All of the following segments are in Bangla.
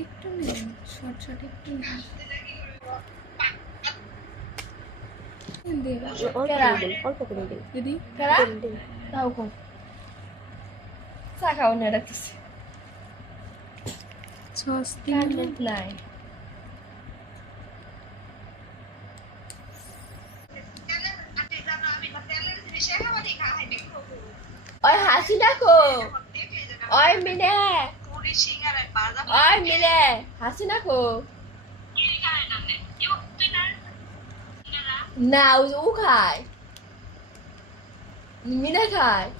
একটু নেই, শর্ট শর্ট একটু নেই। অল্প করে দিন দিদি দিন তাও কম চা খাও না রাখতেছি সস কারেন্ট নাই ওই হাসি না কো ওই মিনে ওই মিনে হাসি না কো না ও খায় মিনে খায়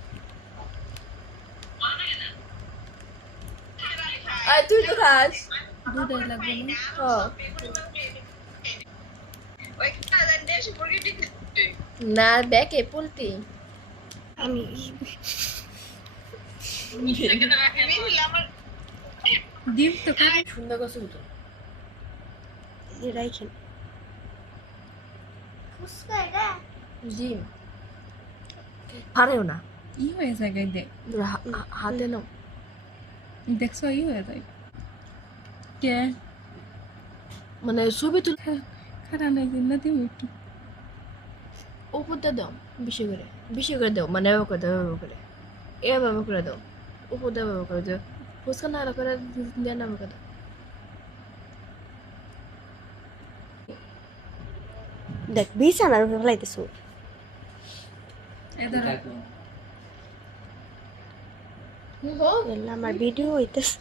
আর তুই তো খাস দুধ লাগবে না? না দেখে পুলতি আমি ডিম তো খাবে। সুন্দর করে শুনতো রাইখেন জিম পারেও না ই হয়ে যায় গাইদে, হাতে নাও দেখছো ই হয়ে যায়। কে মানে ছবি তুল খারাপ নাই জন্য তুমি একটু উপরটা দাও বেশি করে দাও মানে এভাবে করে দাও এভাবে করে দাও উপর দিয়ে এভাবে করে দাও ফুচকা না করে দিয়ে না করে দাও দেখ বিছানার উপরে ফেলাইতেছো এদের আমার ভিডিও হইতেছে